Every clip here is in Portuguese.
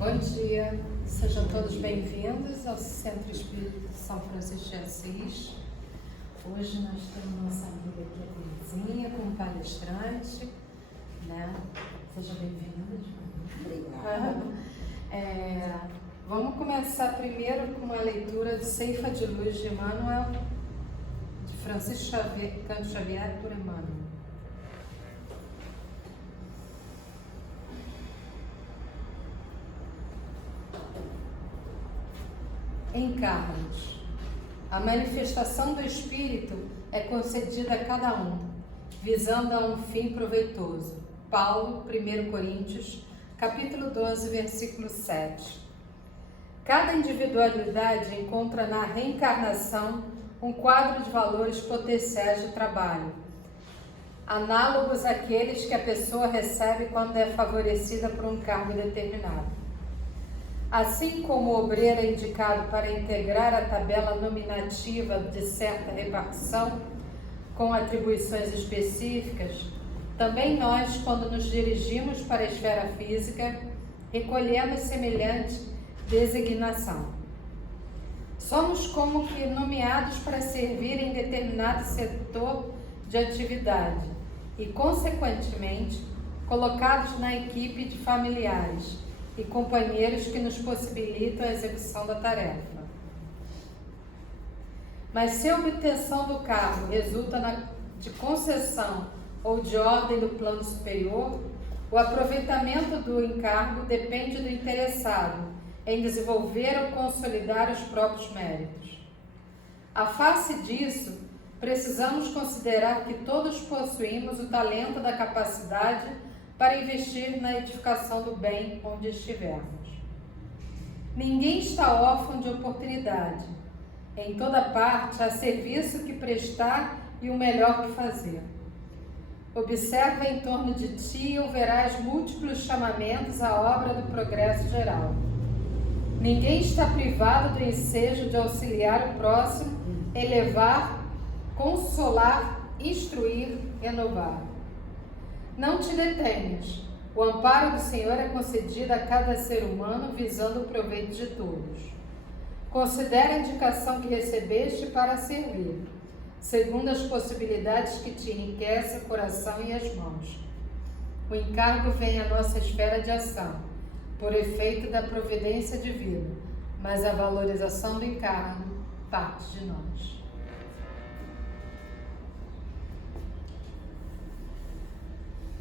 Bom dia, sejam todos bem-vindos ao Centro Espírita de São Francisco de Assis. Hoje nós temos nossa amiga aqui, a Terezinha, como palestrante, né? Sejam bem-vindos. Obrigada. Vamos começar primeiro com uma leitura de Ceifa de Luz de Emmanuel, de Francisco Cândido Xavier por Emmanuel. Encarnos. A manifestação do Espírito é concedida a cada um, visando a um fim proveitoso. Paulo, 1 Coríntios, capítulo 12, versículo 7. Cada individualidade encontra na reencarnação um quadro de valores potenciais de trabalho, análogos àqueles que a pessoa recebe quando é favorecida por um cargo determinado. Assim como o obreiro é indicado para integrar a tabela nominativa de certa repartição, com atribuições específicas, também nós, quando nos dirigimos para a esfera física, recolhemos semelhante designação. Somos como que nomeados para servir em determinado setor de atividade e, consequentemente, colocados na equipe de familiares e companheiros que nos possibilitam a execução da tarefa. Mas se a obtenção do cargo resulta de concessão ou de ordem do plano superior, o aproveitamento do encargo depende do interessado em desenvolver ou consolidar os próprios méritos. À face disso, precisamos considerar que todos possuímos o talento da capacidade para investir na edificação do bem onde estivermos. Ninguém está órfão de oportunidade. Em toda parte há serviço que prestar e o melhor que fazer. Observa em torno de ti e verás múltiplos chamamentos à obra do progresso geral. Ninguém está privado do ensejo de auxiliar o próximo, elevar, consolar, instruir, renovar. Não te detenhas. O amparo do Senhor é concedido a cada ser humano visando o proveito de todos. Considera a indicação que recebeste para servir, segundo as possibilidades que te enriquece o coração e as mãos. O encargo vem à nossa esfera de ação, por efeito da providência divina, mas a valorização do encargo parte de nós.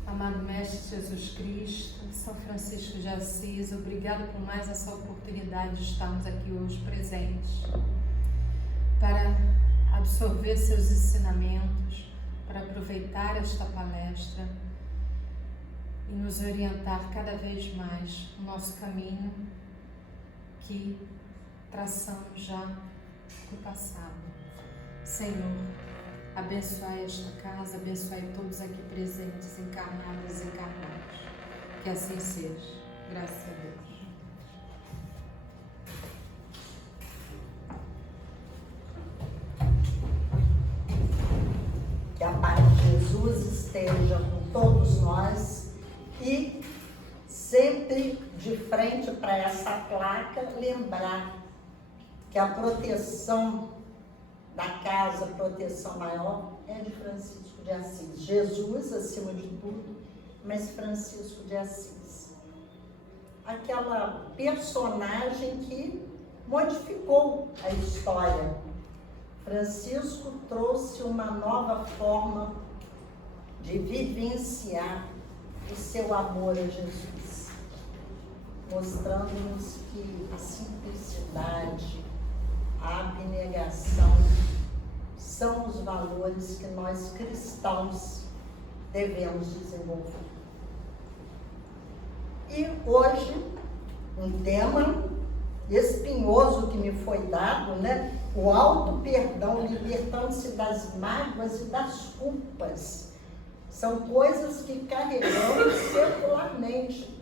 Amado Mestre Jesus Cristo, São Francisco de Assis, obrigado por mais essa oportunidade de estarmos aqui hoje presentes para absorver seus ensinamentos, para aproveitar esta palestra e nos orientar cada vez mais no nosso caminho que traçamos já no passado. Senhor, abençoai esta casa, abençoai todos aqui presentes, encarnados e encarnados. Que assim seja. Graças a Deus. Que a paz de Jesus esteja com todos nós e sempre de frente para essa placa lembrar que a proteção da casa, proteção maior, é de Francisco de Assis. Jesus, acima de tudo, mas Francisco de Assis. Aquela personagem que modificou a história. Francisco trouxe uma nova forma de vivenciar o seu amor a Jesus, mostrando-nos que a simplicidade, a abnegação são os valores que nós cristãos devemos desenvolver. E hoje, um tema espinhoso que me foi dado, né? O auto-perdão, libertando-se das mágoas e das culpas. São coisas que carregamos secularmente.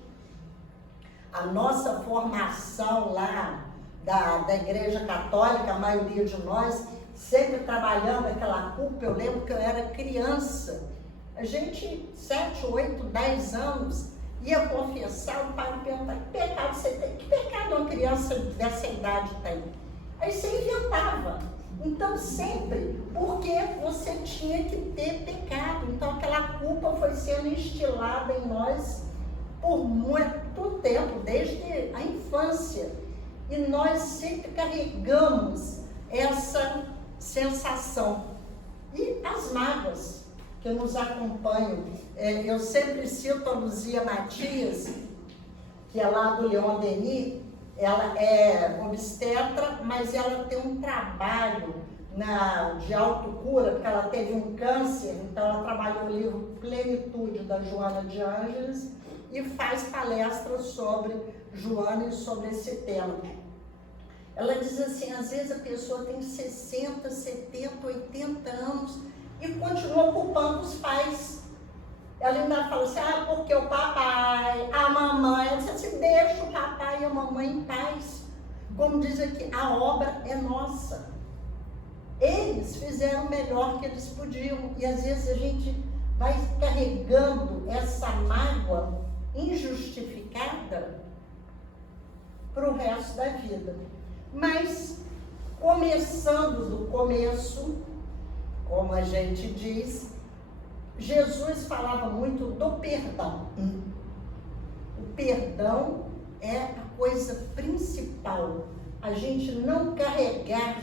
A nossa formação lá da Igreja Católica, a maioria de nós, sempre trabalhando aquela culpa. Eu lembro que eu era criança, a gente, 7, 8, 10 anos, ia confessar, o pai perguntava, que pecado você tem? Que pecado uma criança dessa idade tem? Aí você inventava. Então, sempre, porque você tinha que ter pecado. Então, aquela culpa foi sendo instilada em nós por muito tempo, desde a infância. E nós sempre carregamos essa sensação. E as mágoas que nos acompanham. Eu sempre cito a Luzia Matias, que é lá do Leon Denis. Ela é obstetra, mas ela tem um trabalho de autocura, porque ela teve um câncer, então ela trabalhou o livro Plenitude, da Joana de Ângeles, e faz palestras sobre Joana e sobre esse tema. Ela diz assim, às vezes a pessoa tem 60, 70, 80 anos e continua culpando os pais. Ela ainda fala assim, porque o papai, a mamãe, ela diz assim, deixa o papai e a mamãe em paz. Como diz aqui, a obra é nossa. Eles fizeram o melhor que eles podiam. E às vezes a gente vai carregando essa mágoa injustificada para o resto da vida. Mas, começando do começo, como a gente diz, Jesus falava muito do perdão. O perdão é a coisa principal. A gente não carregar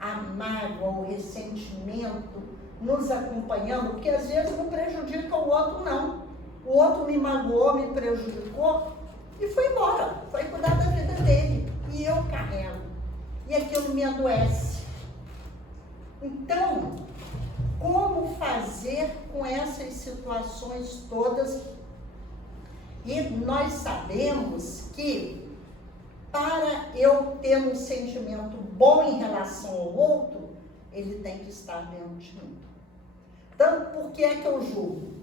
a mágoa, o ressentimento nos acompanhando, porque às vezes não prejudica o outro, não. O outro me magoou, me prejudicou e foi embora, foi cuidar da vida dele. E eu carrego. E aquilo me adoece. Então, como fazer com essas situações todas? E nós sabemos que para eu ter um sentimento bom em relação ao outro, ele tem que estar dentro de mim. Então, por que é que eu julgo?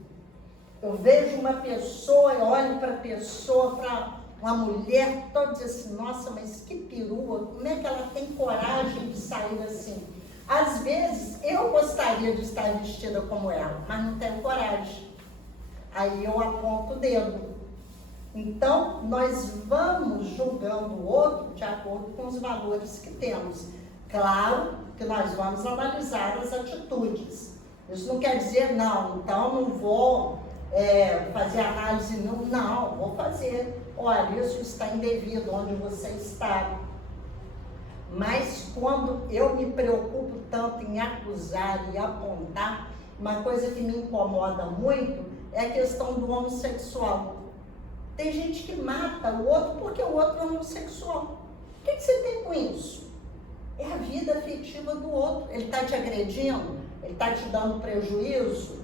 Eu vejo uma pessoa, eu olho para a pessoa, para uma mulher, toda diz assim, nossa, mas que perua, como é que ela tem coragem de sair assim? Às vezes, eu gostaria de estar vestida como ela, mas não tenho coragem. Aí eu aponto o dedo. Então, nós vamos julgando o outro de acordo com os valores que temos. Claro que nós vamos analisar as atitudes. Isso não quer dizer, não, então não vou fazer análise, não, vou fazer. Olha, isso está indevido, onde você está. Mas quando eu me preocupo tanto em acusar e apontar, uma coisa que me incomoda muito é a questão do homossexual. Tem gente que mata o outro porque o outro é homossexual. O que você tem com isso? É a vida afetiva do outro. Ele está te agredindo? Ele está te dando prejuízo?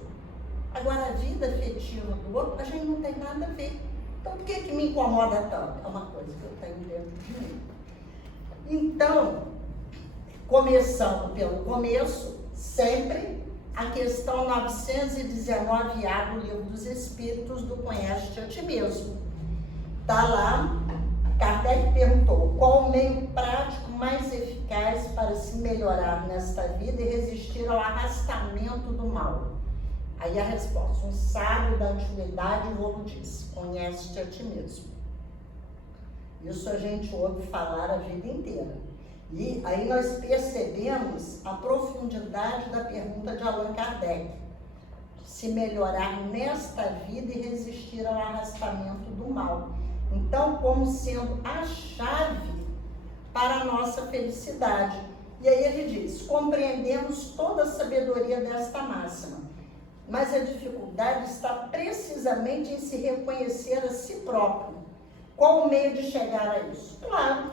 Agora, a vida afetiva do outro, a gente não tem nada a ver. Então, por que me incomoda tanto? É uma coisa que eu tenho dentro de mim. Então, começando pelo começo, sempre a questão 919A do Livro dos Espíritos, do Conhece-te a Ti Mesmo. Está lá, Kardec perguntou, qual o meio prático mais eficaz para se melhorar nesta vida e resistir ao arrastamento do mal? Aí a resposta, um sábio da antiguidade logo disse, conhece-te a ti mesmo. Isso a gente ouve falar a vida inteira. E aí nós percebemos a profundidade da pergunta de Allan Kardec. Se melhorar nesta vida e resistir ao arrastamento do mal. Então, como sendo a chave para a nossa felicidade. E aí ele diz, compreendemos toda a sabedoria desta máxima, mas a dificuldade está precisamente em se reconhecer a si próprio. Qual o meio de chegar a isso? Claro,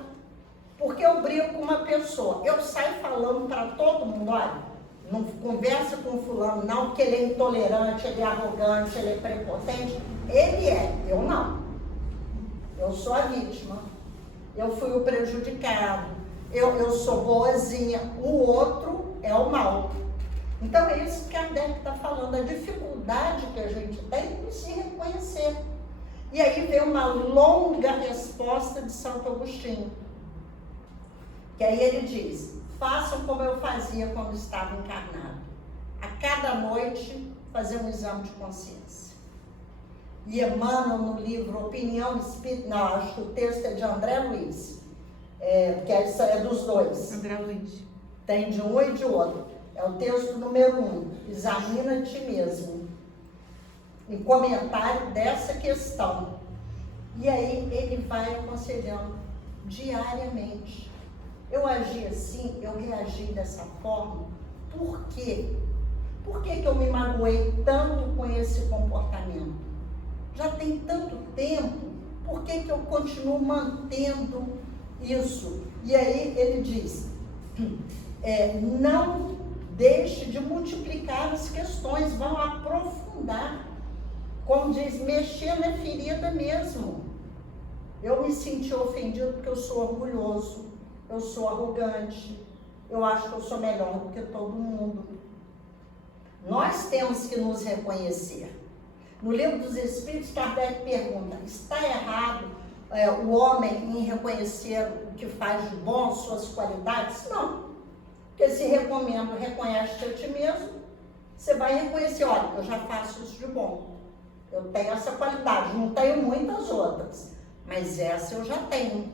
porque eu brigo com uma pessoa, eu saio falando para todo mundo, olha, não conversa com fulano não, porque ele é intolerante, ele é arrogante, ele é prepotente. Ele é, eu não. Eu sou a vítima, eu fui o prejudicado, eu sou boazinha, o outro é o mal. Então é isso que Kardec está falando, a dificuldade que a gente tem em se reconhecer. E aí vem uma longa resposta de Santo Agostinho, que aí ele diz, façam como eu fazia quando estava encarnado, a cada noite fazer um exame de consciência. e Emmanuel no livro Opinião Espírita, não, acho que o texto é de André Luiz, porque essa é dos dois. André Luiz. Tem de um e de outro. É o texto número 1, examina a ti mesmo. Em comentário dessa questão. E aí ele vai aconselhando diariamente. Eu agi assim, eu reagi dessa forma. Por quê? Por que eu me magoei tanto com esse comportamento? Já tem tanto tempo, por que eu continuo mantendo isso? E aí ele diz, não deixe de multiplicar as questões, vão aprofundar. Como diz, mexer na ferida mesmo. Eu me senti ofendido porque eu sou orgulhoso, eu sou arrogante, eu acho que eu sou melhor do que todo mundo. Nós temos que nos reconhecer. No Livro dos Espíritos, Kardec pergunta, está errado o homem em reconhecer o que faz de bom, suas qualidades? Não. Porque se reconhece a ti mesmo, você vai reconhecer, olha, eu já faço isso de bom. Eu tenho essa qualidade, não tenho muitas outras, mas essa eu já tenho.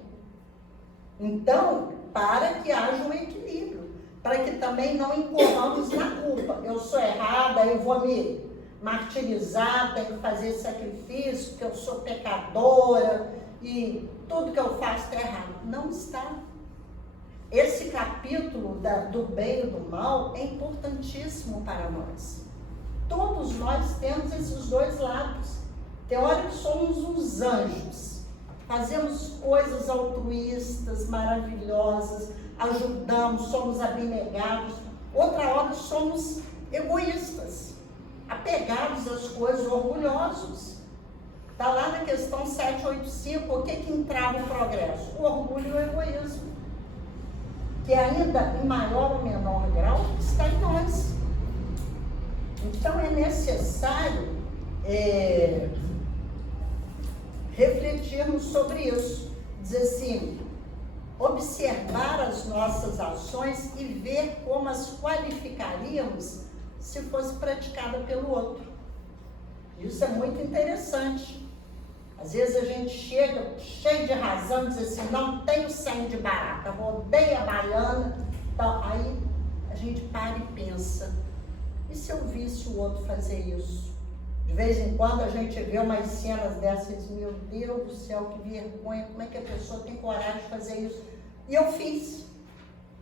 Então, para que haja um equilíbrio, para que também não incorramos na culpa. Eu sou errada, eu vou me martirizar, tenho que fazer sacrifício, porque eu sou pecadora e tudo que eu faço está errado. Não está. Esse capítulo do bem e do mal é importantíssimo para nós. Todos nós temos esses dois lados. Tem hora que somos uns anjos, fazemos coisas altruístas, maravilhosas, ajudamos, somos abnegados. Outra hora somos egoístas, apegados às coisas, orgulhosos. Está lá na questão 785, o que entrava o progresso? O orgulho e o egoísmo, que ainda em maior ou menor grau está em nós. Então é necessário refletirmos sobre isso. Dizer assim, observar as nossas ações e ver como as qualificaríamos se fosse praticada pelo outro. Isso é muito interessante. Às vezes a gente chega cheio de razão, diz assim, não tenho sangue de barata, rodeio a baiana. Então, aí a gente para e pensa, e se eu visse o outro fazer isso? De vez em quando a gente vê umas cenas dessas, meu Deus do céu, que vergonha, como é que a pessoa tem coragem de fazer isso? E eu fiz.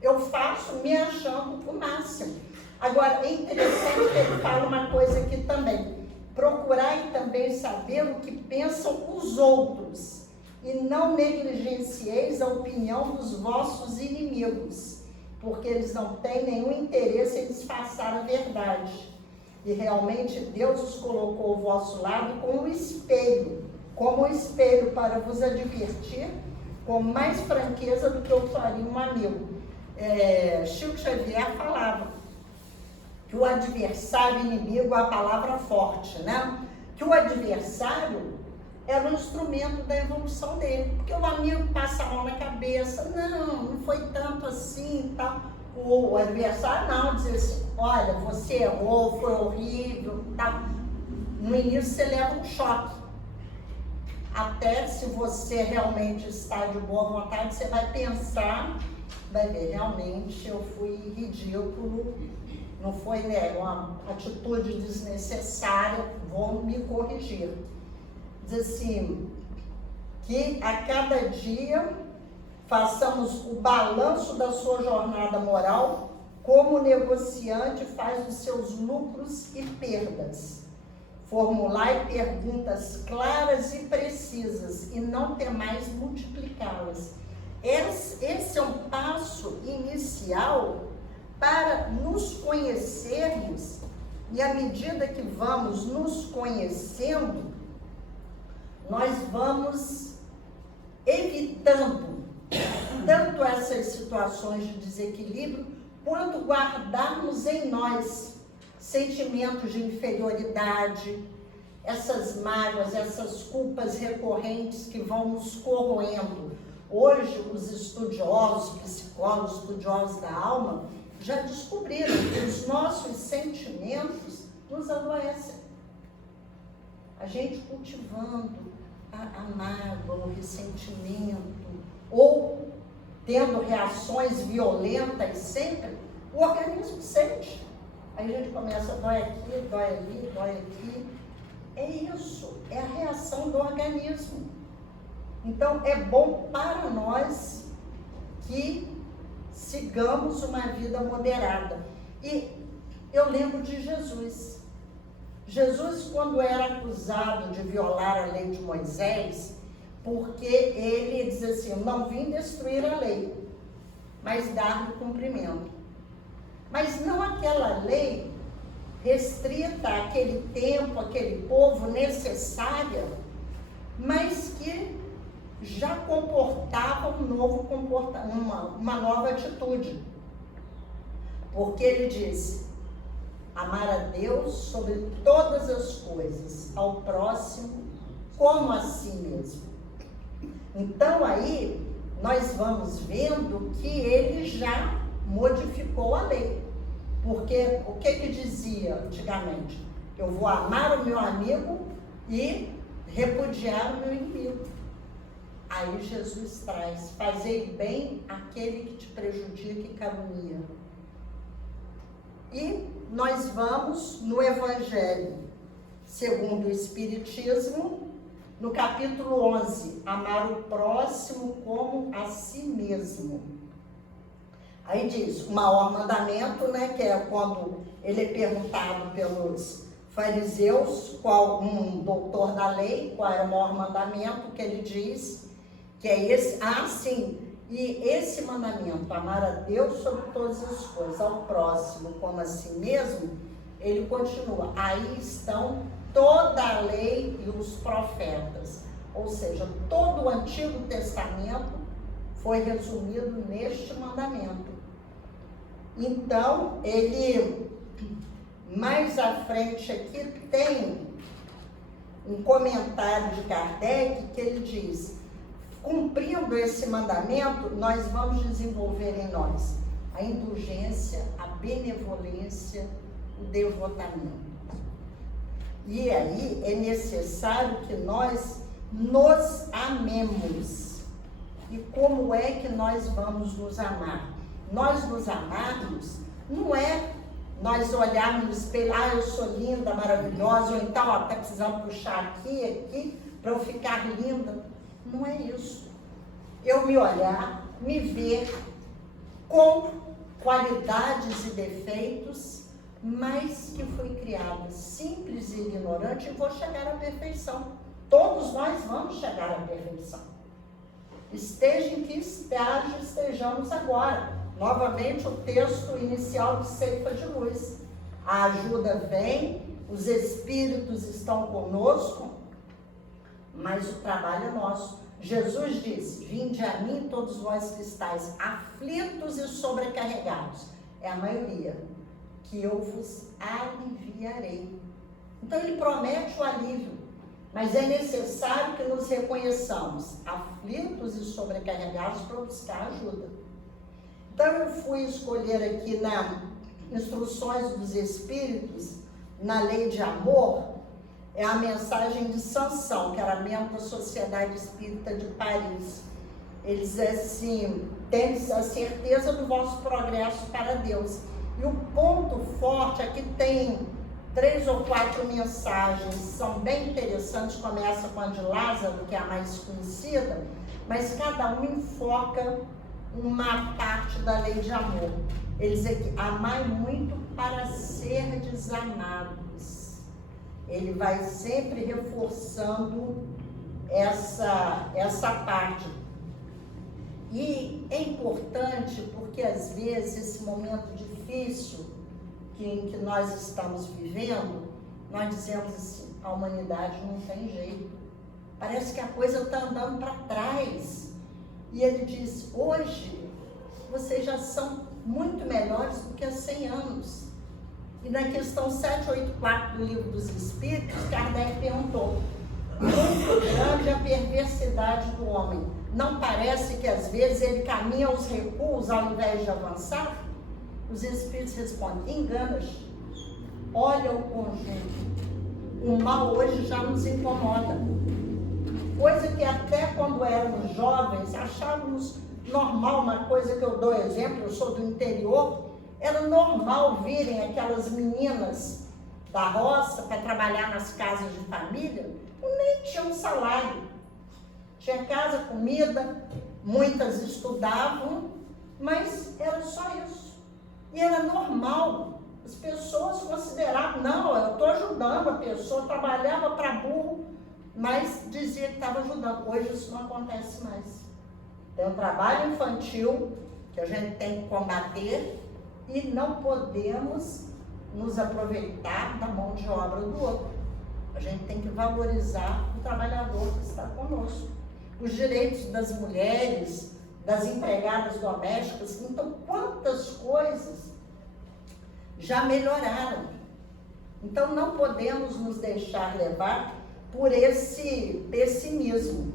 Eu faço me achando o máximo. Agora, é interessante que ele fala uma coisa aqui também. Procurai também saber o que pensam os outros, e não negligencieis a opinião dos vossos inimigos, porque eles não têm nenhum interesse em disfarçar a verdade. E realmente Deus os colocou ao vosso lado como um espelho para vos advertir com mais franqueza do que eu faria um amigo. Chico Xavier falava que o adversário inimigo é a palavra forte, né? Que o adversário era um instrumento da evolução dele, porque o amigo passa a mão na cabeça, não foi tanto assim e tal. O adversário não, diz assim, olha, você errou, foi horrível, tá? No início você leva um choque. Até se você realmente está de boa vontade, você vai pensar, vai ver, realmente eu fui ridículo, não foi uma atitude desnecessária, vou me corrigir. Diz assim, que a cada dia façamos o balanço da sua jornada moral, como o negociante faz os seus lucros e perdas. Formulai perguntas claras e precisas e não temais multiplicá-las. Esse é um passo inicial para nos conhecermos, e à medida que vamos nos conhecendo, nós vamos evitando tanto essas situações de desequilíbrio, quanto guardarmos em nós sentimentos de inferioridade, essas mágoas, essas culpas recorrentes que vão nos corroendo. Hoje, os estudiosos, psicólogos, estudiosos da alma, já descobriram que os nossos sentimentos nos adoecem. a gente cultivando a mágoa, o ressentimento, ou tendo reações violentas sempre, o organismo sente. Aí a gente começa, dói aqui, dói ali, dói aqui. É isso, é a reação do organismo. Então, é bom para nós que sigamos uma vida moderada. E eu lembro de Jesus. Jesus, quando era acusado de violar a lei de Moisés, porque ele diz assim, não vim destruir a lei, mas dar-lhe cumprimento. Mas não aquela lei restrita àquele tempo, àquele povo necessária, mas que já comportava uma nova atitude. Porque ele disse, amar a Deus sobre todas as coisas, ao próximo como a si mesmo. Então aí nós vamos vendo que ele já modificou a lei. Porque o que dizia antigamente? Eu vou amar o meu amigo e repudiar o meu inimigo. Aí Jesus traz, fazei bem aquele que te prejudica e calunia. E nós vamos no Evangelho segundo o Espiritismo, no capítulo 11, amar o próximo como a si mesmo. Aí diz, o maior mandamento, né, que é quando ele é perguntado pelos fariseus, um doutor da lei, qual é o maior mandamento, que ele diz que é esse, sim, e esse mandamento, amar a Deus sobre todas as coisas, ao próximo como a si mesmo, ele continua, aí estão toda a lei e os profetas, ou seja, todo o Antigo Testamento foi resumido neste mandamento. Então, ele, mais à frente aqui, tem um comentário de Kardec que ele diz, cumprindo esse mandamento, nós vamos desenvolver em nós a indulgência, a benevolência, o devotamento. E aí é necessário que nós nos amemos. E como é que nós vamos nos amar? Nós nos amarmos não é nós olharmos no espelho, eu sou linda, maravilhosa, ou então, tá precisando puxar aqui, para eu ficar linda. Não é isso. Eu me olhar, me ver com qualidades e defeitos, mas que fui criada simples e ignorante e vou chegar à perfeição. Todos nós vamos chegar à perfeição. Esteja em que estágio estejamos agora. Novamente o texto inicial de Ceifa de Luz. A ajuda vem, os espíritos estão conosco, mas o trabalho é nosso. Jesus disse, vinde a mim todos vós que estáis aflitos e sobrecarregados. É a maioria. Que eu vos aliviarei. Então ele promete o alívio, mas é necessário que nos reconheçamos aflitos e sobrecarregados para buscar ajuda. Então eu fui escolher aqui na Instruções dos Espíritos, na Lei de Amor, é a mensagem de Sansão, que era membro da Sociedade Espírita de Paris. Ele diz assim, tendes a certeza do vosso progresso para Deus. E o ponto forte aqui tem 3 ou 4 mensagens, são bem interessantes, começa com a de Lázaro, que é a mais conhecida, mas cada um enfoca uma parte da lei de amor. Ele diz aqui, amai muito para serdes amados. Ele vai sempre reforçando essa parte. E é importante porque às vezes esse momento difícil que nós estamos vivendo, nós dizemos assim, a humanidade não tem jeito. Parece que a coisa está andando para trás. E ele diz, hoje vocês já são muito melhores do que há 100 anos. E na questão 784 do Livro dos Espíritos, Kardec perguntou, muito grande a perversidade do homem. Não parece que às vezes ele caminha aos recuos ao invés de avançar? Os Espíritos respondem, enganas-te. Olha o conjunto. O mal hoje já nos incomoda. Coisa que até quando éramos jovens achávamos normal, uma coisa que eu dou exemplo, eu sou do interior, era normal virem aquelas meninas da roça para trabalhar nas casas de família, e nem tinham salário. Tinha casa, comida, muitas estudavam, mas era só isso. E era normal. As pessoas consideravam, não, eu estou ajudando a pessoa, trabalhava para burro, mas dizia que estava ajudando. Hoje isso não acontece mais. Tem o trabalho infantil, que a gente tem que combater, e não podemos nos aproveitar da mão de obra do outro. A gente tem que valorizar o trabalhador que está conosco. Os direitos das mulheres, das empregadas domésticas, então quantas coisas já melhoraram. Então não podemos nos deixar levar por esse pessimismo.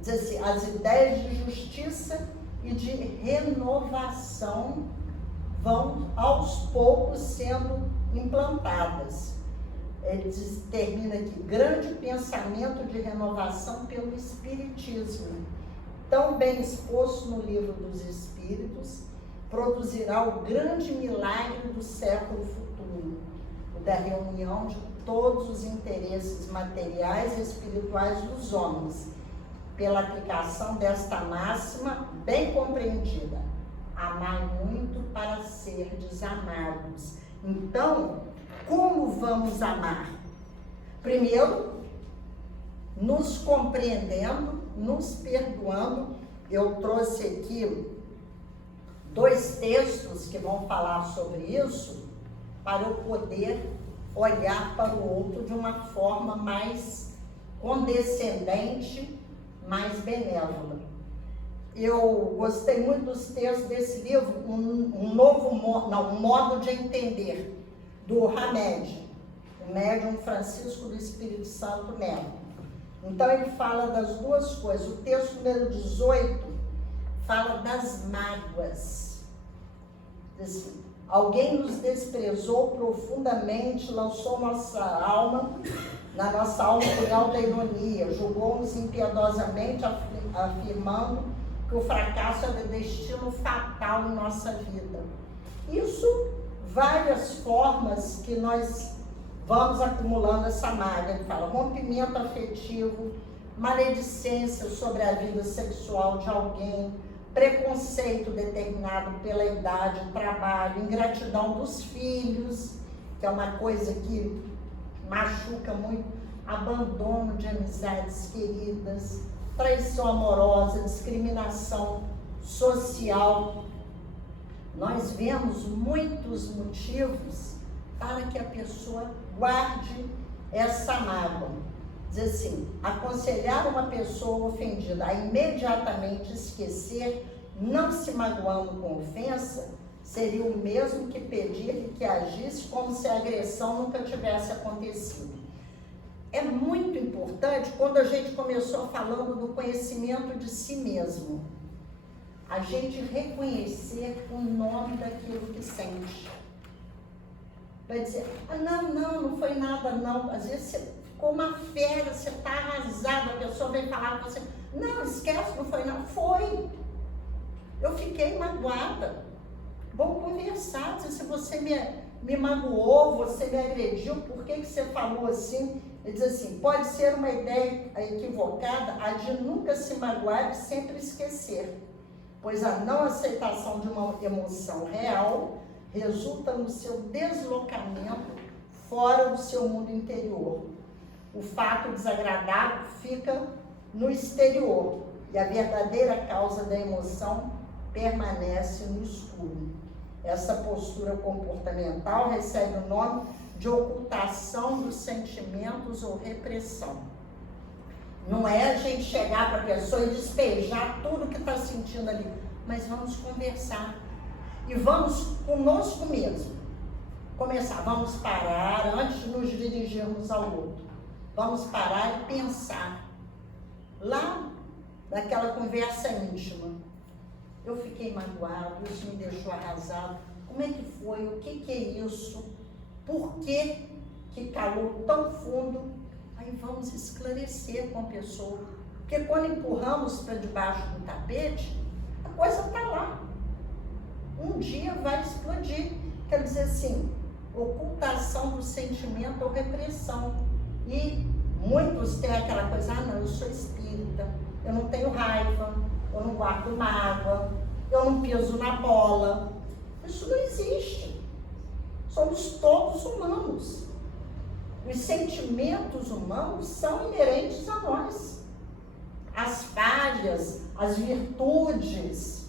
Diz assim, as ideias de justiça e de renovação vão aos poucos sendo implantadas. Ele termina aqui, grande pensamento de renovação pelo Espiritismo, tão bem exposto no Livro dos Espíritos, produzirá o grande milagre do século futuro, o da reunião de todos os interesses materiais e espirituais dos homens, pela aplicação desta máxima bem compreendida: amai muito para serdes amados. Então, como vamos amar? Primeiro, nos compreendendo, nos perdoando. Eu trouxe aqui 2 textos que vão falar sobre isso, para eu poder olhar para o outro de uma forma mais condescendente, mais benévola. Eu gostei muito dos textos desse livro, um modo de entender, do Hamed, o médium Francisco do Espírito Santo Neto. Então ele fala das 2 coisas. O texto número 18 fala das mágoas. Diz assim, alguém nos desprezou profundamente, lançou na nossa alma punhal da ironia, julgou-nos impiedosamente, afirmando que o fracasso é de destino fatal em nossa vida. Isso, várias formas que nós vamos acumulando essa mágoa. Ele fala rompimento afetivo, maledicência sobre a vida sexual de alguém, preconceito determinado pela idade, trabalho, ingratidão dos filhos, que é uma coisa que machuca muito, abandono de amizades queridas, traição amorosa, discriminação social. Nós vemos muitos motivos para que a pessoa guarde essa mágoa. Diz assim, aconselhar uma pessoa ofendida a imediatamente esquecer, não se magoando com ofensa, seria o mesmo que pedir que agisse como se a agressão nunca tivesse acontecido. É muito importante, quando a gente começou falando do conhecimento de si mesmo, a gente reconhecer o nome daquilo que sente. Vai dizer, não foi nada não. Às vezes você ficou uma fera, você está arrasada, a pessoa vem falar com você, não, esquece, não foi não. Foi. Eu fiquei magoada. Vamos conversar, se você me magoou, você me agrediu, por que você falou assim? Ele diz assim, pode ser uma ideia equivocada a de nunca se magoar e sempre esquecer, pois a não aceitação de uma emoção real resulta no seu deslocamento fora do seu mundo interior. O fato desagradável fica no exterior e a verdadeira causa da emoção permanece no escuro. Essa postura comportamental recebe o nome de ocultação dos sentimentos ou repressão. Não é a gente chegar para a pessoa e despejar tudo que está sentindo ali, mas vamos conversar. E vamos conosco mesmo. Começar, vamos parar antes de nos dirigirmos ao outro. Vamos parar e pensar. Lá, naquela conversa íntima, eu fiquei magoado, isso me deixou arrasado. Como é que foi? O que é isso? Por que que calou tão fundo, aí vamos esclarecer com a pessoa. Porque quando empurramos para debaixo do tapete, a coisa está lá. Um dia vai explodir. Quer dizer assim, ocultação do sentimento ou repressão. E muitos têm aquela coisa, ah não, eu sou espírita, eu não tenho raiva, eu não guardo mágoa, eu não piso na bola. Isso não existe. Somos todos humanos. Os sentimentos humanos são inerentes a nós. As falhas, as virtudes,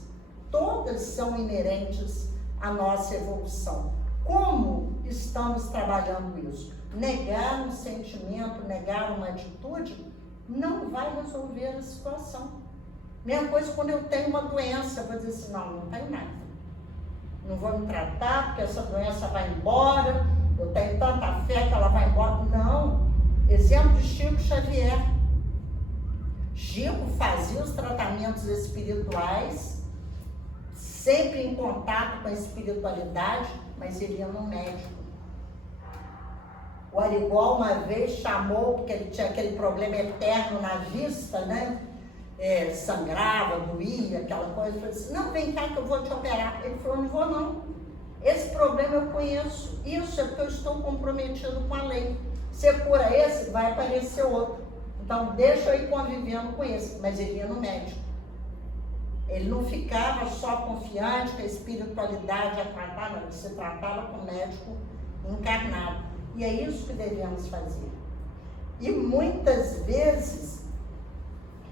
todas são inerentes à nossa evolução. Como estamos trabalhando isso? Negar um sentimento, negar uma atitude, não vai resolver a situação. Mesma coisa quando eu tenho uma doença, eu vou dizer assim, não tenho nada. Não vou me tratar porque essa doença vai embora, eu tenho tanta fé que ela vai embora. Não. Exemplo de Chico Xavier. Chico fazia os tratamentos espirituais, sempre em contato com a espiritualidade, mas ele ia no médico. O Arigó uma vez chamou, porque ele tinha aquele problema eterno na vista, né? Sangrava, doía, aquela coisa. Ele falou assim, não, vem cá que eu vou te operar. Ele falou, não vou não. Esse problema eu conheço. Isso é porque eu estou comprometido com a lei. Você cura esse, vai aparecer outro. Então, deixa eu ir convivendo com esse. Mas ele ia no médico. Ele não ficava só confiante que a espiritualidade ia tratar, não. Ele se tratava com o médico encarnado. E é isso que devemos fazer. E muitas vezes,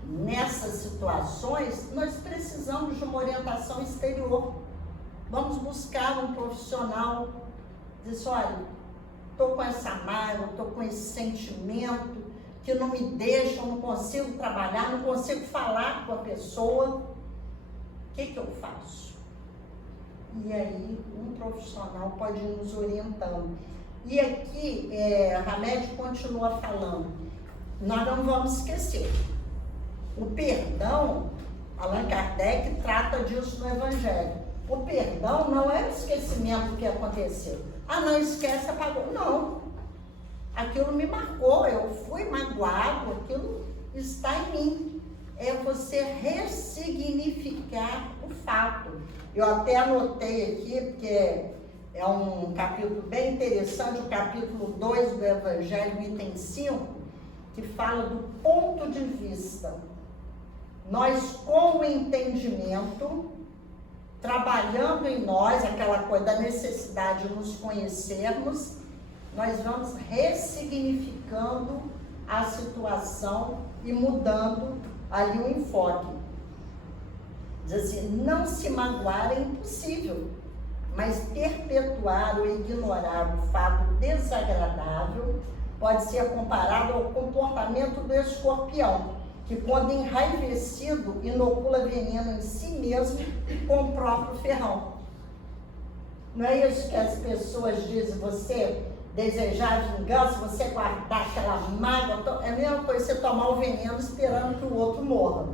nessas situações, nós precisamos de uma orientação exterior. Vamos buscar um profissional. Diz, olha, estou com essa mágoa, estou com esse sentimento que não me deixa, eu não consigo trabalhar, não consigo falar com a pessoa. O que eu faço? E aí, um profissional pode ir nos orientando. E aqui, Hamed continua falando. Nós não vamos esquecer. O perdão, Allan Kardec trata disso no Evangelho. O perdão não é o esquecimento do que aconteceu. Ah, não, esquece, apagou. Não. Aquilo me marcou, eu fui magoado, aquilo está em mim. É você ressignificar o fato. Eu até anotei aqui, porque é um capítulo bem interessante, o capítulo 2 do Evangelho, item 5, que fala do ponto de vista. Nós, com o entendimento, trabalhando em nós, aquela coisa da necessidade de nos conhecermos, nós vamos ressignificando a situação e mudando ali o enfoque. Diz assim, não se magoar é impossível, mas perpetuar ou ignorar o fato desagradável pode ser comparado ao comportamento do escorpião, que quando enraivecido inocula veneno em si mesmo com o próprio ferrão. Não é isso que as pessoas dizem, você desejar vingança, você guardar aquela mágoa, é a mesma coisa você tomar o veneno esperando que o outro morra.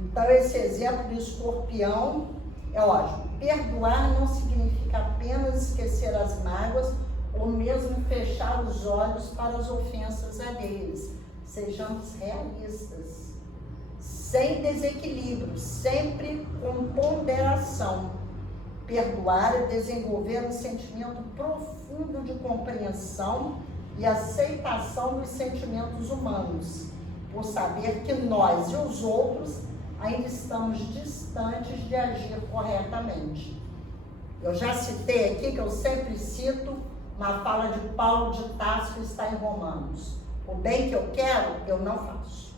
Então esse exemplo do escorpião é ótimo. Perdoar não significa apenas esquecer as mágoas ou mesmo fechar os olhos para as ofensas alheias. Sejamos realistas, sem desequilíbrio, sempre com ponderação. Perdoar é desenvolver um sentimento profundo de compreensão e aceitação dos sentimentos humanos, por saber que nós e os outros ainda estamos distantes de agir corretamente. Eu já citei aqui, que eu sempre cito, uma fala de Paulo de Tarso que está em Romanos. O bem que eu quero, eu não faço.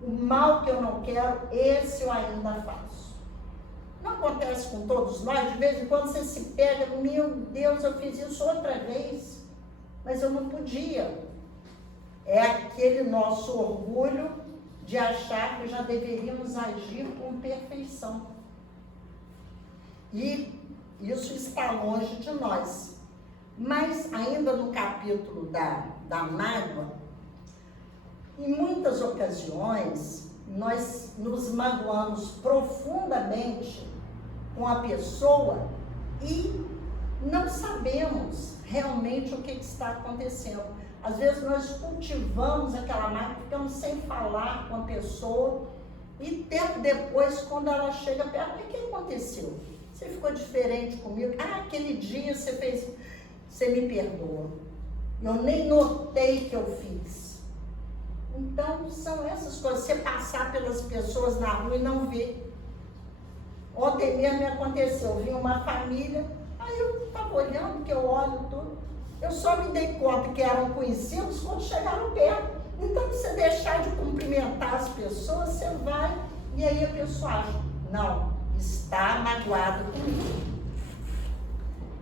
O mal que eu não quero, esse eu ainda faço. Não acontece com todos nós, de vez em quando você se pega, meu Deus, eu fiz isso outra vez, mas eu não podia. É aquele nosso orgulho de achar que já deveríamos agir com perfeição. E isso está longe de nós. Mas ainda no capítulo da mágoa, em muitas ocasiões, nós nos magoamos profundamente com a pessoa e não sabemos realmente o que está acontecendo. Às vezes nós cultivamos aquela mágoa, ficamos sem falar com a pessoa e tempo depois, quando ela chega perto, o que aconteceu? Você ficou diferente comigo? Ah, aquele dia você fez, você me perdoa. Eu nem notei que eu fiz. Então, são essas coisas, você passar pelas pessoas na rua e não ver. Ontem mesmo me aconteceu, eu vi uma família, aí eu estava olhando, que eu olho tudo, eu só me dei conta que eram conhecidos quando chegaram perto. Então, se você deixar de cumprimentar as pessoas, você vai, e aí a pessoa acha, não, está magoado comigo.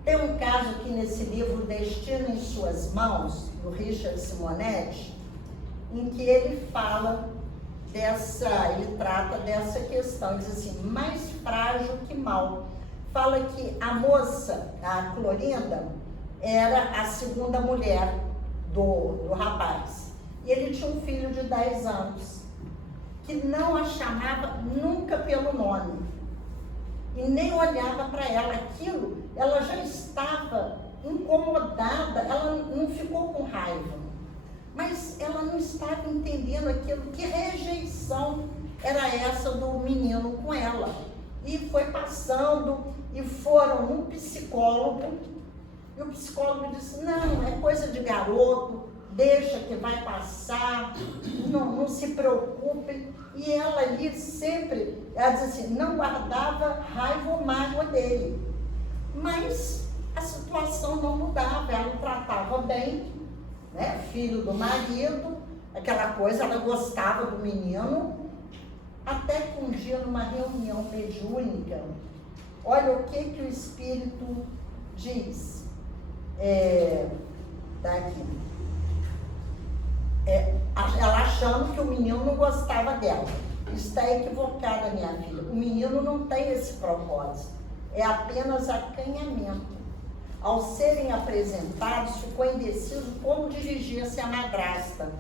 Tem um caso aqui nesse livro, Destino em Suas Mãos, do Richard Simonetti, em que ele fala ele trata dessa questão, ele diz assim, mais frágil que mal. Fala que a moça, a Clorinda, era a segunda mulher do rapaz. E ele tinha um filho de 10 anos, que não a chamava nunca pelo nome. E nem olhava para ela. Aquilo, ela já estava incomodada, ela não ficou com raiva. Mas ela não estava entendendo aquilo, que rejeição era essa do menino com ela. E foi passando, e foram num psicólogo, e o psicólogo disse, não, é coisa de garoto, deixa que vai passar, não se preocupem. E ela ali sempre, ela diz assim, não guardava raiva ou mágoa dele. Mas a situação não mudava, ela o tratava bem, né? Filho do marido, aquela coisa, ela gostava do menino, até que um dia numa reunião mediúnica, olha o que o Espírito diz, daqui, ela achando que o menino não gostava dela. Está equivocada, minha filha, o menino não tem esse propósito, é apenas acanhamento. Ao serem apresentados, ficou indeciso como dirigir-se à madrasta.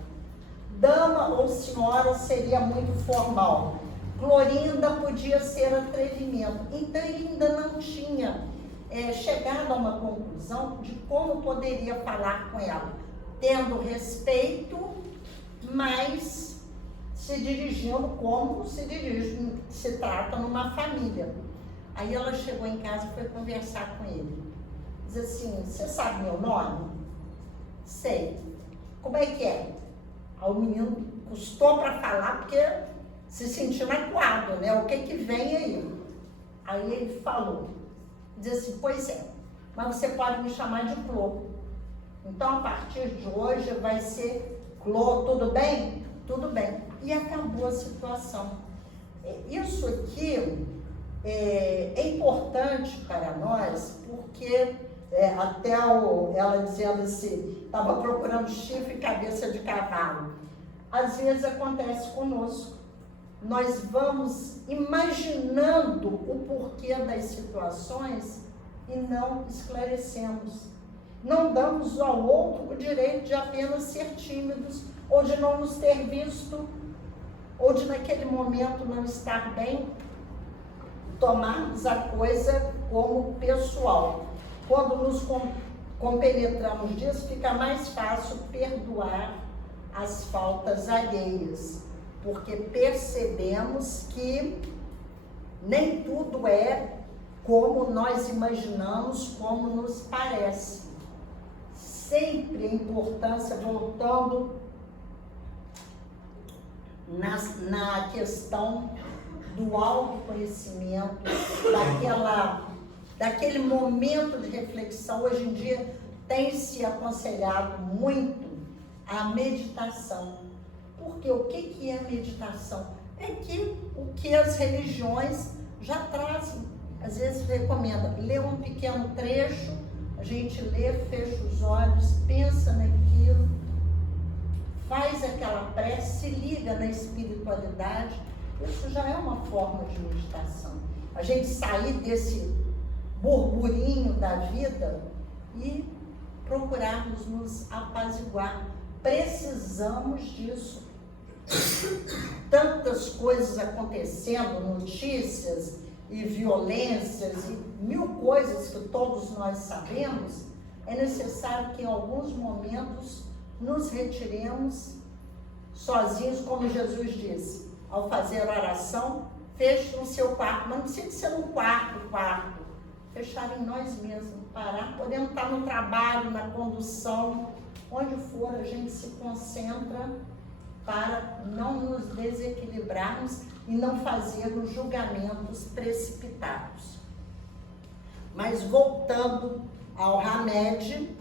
Dama ou senhora seria muito formal. Clorinda podia ser atrevimento. Então ele ainda não tinha chegado a uma conclusão de como poderia falar com ela, tendo respeito, mas se dirigindo como se trata numa família. Aí ela chegou em casa e foi conversar com ele. Diz assim, você sabe meu nome? Sei. Como é que é? Aí o menino custou para falar porque se sentiu acuado, né? O que vem aí? Aí ele falou, diz assim, pois é, mas você pode me chamar de Clô. Então a partir de hoje vai ser Clô, tudo bem? Tudo bem. E acabou a situação. Isso aqui é importante para nós porque até ela dizendo assim, estava procurando chifre e cabeça de cavalo. Às vezes acontece conosco. Nós vamos imaginando o porquê das situações e não esclarecemos. Não damos ao outro o direito de apenas ser tímidos, ou de não nos ter visto, ou de naquele momento não estar bem, tomarmos a coisa como pessoal. Quando nos compenetramos disso, fica mais fácil perdoar as faltas alheias, porque percebemos que nem tudo é como nós imaginamos, como nos parece. Sempre a importância, voltando na questão do autoconhecimento, daquele momento de reflexão. Hoje em dia tem se aconselhado muito a meditação. Porque o que é meditação? É o que as religiões já trazem. Às vezes recomenda ler um pequeno trecho, a gente lê, fecha os olhos, pensa naquilo, faz aquela prece, se liga na espiritualidade. Isso já é uma forma de meditação. A gente sair desse burburinho da vida e procurarmos nos apaziguar. Precisamos disso. Tantas coisas acontecendo, notícias, e violências e mil coisas que todos nós sabemos, é necessário que em alguns momentos nos retiremos sozinhos, como Jesus disse, ao fazer oração, feche no seu quarto, mas não precisa ser um quarto, fechar em nós mesmos, parar, podemos estar no trabalho, na condução, onde for, a gente se concentra para não nos desequilibrarmos e não fazermos julgamentos precipitados. Mas voltando ao Hamed,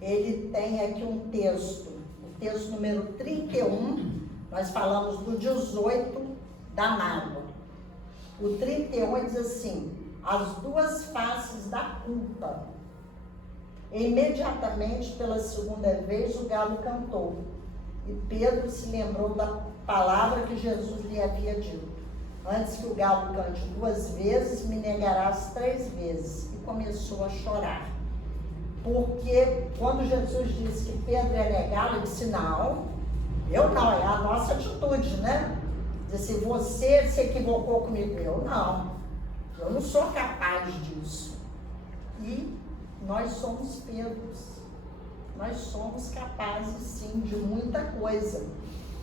ele tem aqui um texto, o texto número 31, nós falamos do 18 da mágoa. O 31 diz assim: as duas faces da culpa. Imediatamente, pela segunda vez, o galo cantou. E Pedro se lembrou da palavra que Jesus lhe havia dito: antes que o galo cante 2 vezes, me negarás 3 vezes. E começou a chorar. Porque quando Jesus disse que Pedro ia negá-lo, ele disse: não, eu não, é a nossa atitude, né? Disse: você se equivocou comigo. Eu não sou capaz disso. E nós somos Pedros. Nós somos capazes, sim, de muita coisa.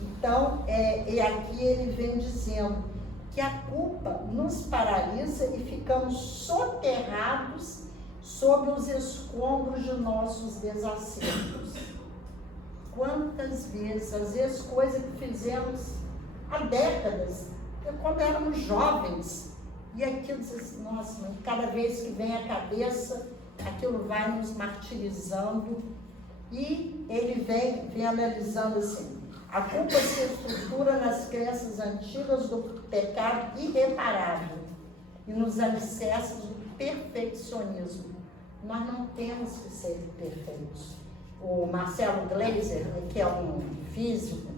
Então, aqui ele vem dizendo que a culpa nos paralisa e ficamos soterrados sob os escombros de nossos desacertos. Quantas vezes, às vezes, coisas que fizemos há décadas, quando éramos jovens, e aquilo diz assim: nossa, mas cada vez que vem à cabeça, aquilo vai nos martirizando. E ele vem analisando assim: a culpa se estrutura nas crenças antigas do pecado irreparável e nos alicerces do perfeccionismo. Nós não temos que ser perfeitos. O Marcelo Gleiser, que é um físico,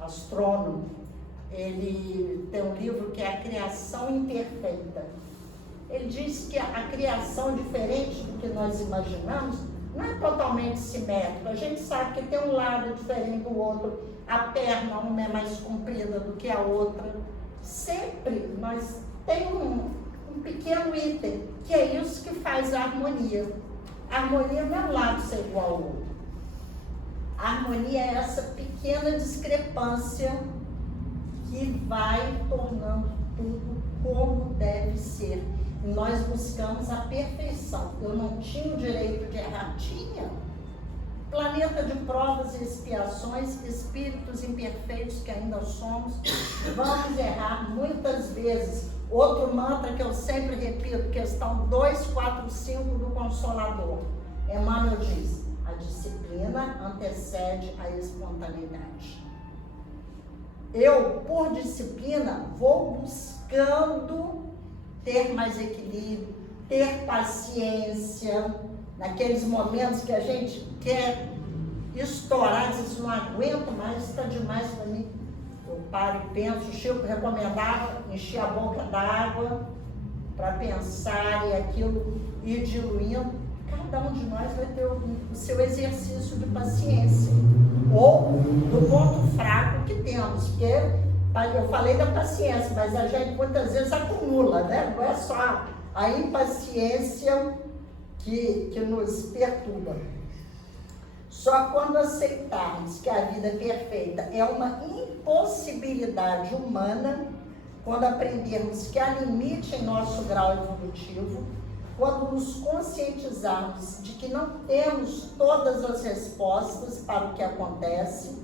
astrônomo, ele tem um livro que é A Criação Imperfeita. Ele diz que a criação, diferente do que nós imaginamos, não é totalmente simétrica. A gente sabe que tem um lado diferente do outro. A perna, uma é mais comprida do que a outra. Sempre nós temos um pequeno item, que é isso que faz a harmonia. A harmonia não é um lado ser igual ao outro. A harmonia é essa pequena discrepância que vai tornando tudo como deve ser. E nós buscamos a perfeição. Eu não tinha o direito de errar? Tinha. Planeta de provas e expiações, espíritos imperfeitos que ainda somos, vamos errar muitas vezes. Outro mantra que eu sempre repito, questão 245 do Consolador. Emmanuel diz: a disciplina antecede a espontaneidade. Eu, por disciplina, vou buscando ter mais equilíbrio, ter paciência, naqueles momentos que a gente quer estourar, diz: não aguento mais, está demais para mim. Eu paro e penso. O Chico recomendava encher a boca d'água para pensar e aquilo ir diluindo. Cada um de nós vai ter o seu exercício de paciência, ou do ponto fraco que temos, porque eu falei da paciência, mas a gente muitas vezes acumula, né? Não é só a impaciência que nos perturba. Só quando aceitarmos que a vida perfeita é uma impossibilidade humana, quando aprendermos que há limite em nosso grau evolutivo, quando nos conscientizarmos de que não temos todas as respostas para o que acontece,